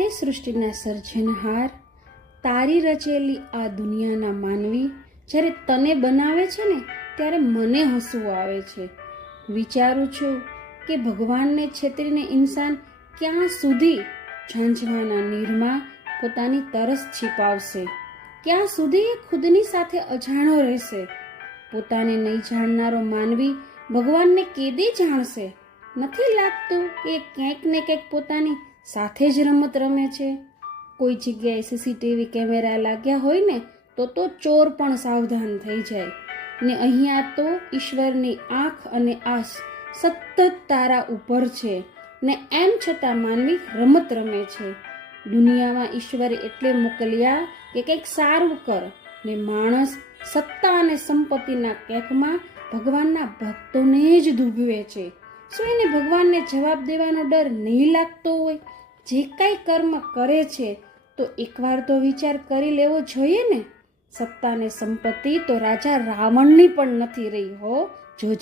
હે સૃષ્ટિના સર્જનહાર, તારી રચેલી આ દુનિયાના માનવી જ્યારે તને બનાવે છે ને ત્યારે મને હસવું આવે છે. વિચારું છું કે ભગવાનને છેતરીને ઇન્સાન ક્યાં સુધી ઝાંઝવાના નીરમાં પોતાની તરસ छिपावશે, ક્યાં સુધી એ ખુદની સાથે અજાણો રહેશે. પોતાને નહીં જાણનારો માનવી ભગવાનને કેદી જાણશે? નથી લાગતું કે ક્યાંક ને ક્યાંક પોતાની સાથે જ રમત રમે છે? કોઈ જગ્યાએ સીસીટીવી કેમેરા લાગ્યા હોય ને તો ચોર પણ સાવધાન થઈ જાય ને અહીંયા તો ઈશ્વરની આંખ અને આસ સતત તારા ઉપર છે ને એમ છતાં માનવી રમત રમે છે. દુનિયામાં ઈશ્વરે એટલે મોકલ્યા કે કંઈક સારું કર, ને માણસ સત્તા અને સંપત્તિના કેફમાં ભગવાનના ભક્તોને જ દુભવે છે. શું એને ભગવાનને જવાબ દેવાનો ડર નહીં લાગતો હોય? જે કાંઈ કર્મ કરે છે તો એકવાર તો વિચાર કરી લેવો જોઈએ ને. સત્તા ને સંપત્તિ તો રાજા રાવણની પણ નથી રહી હો, જોજો.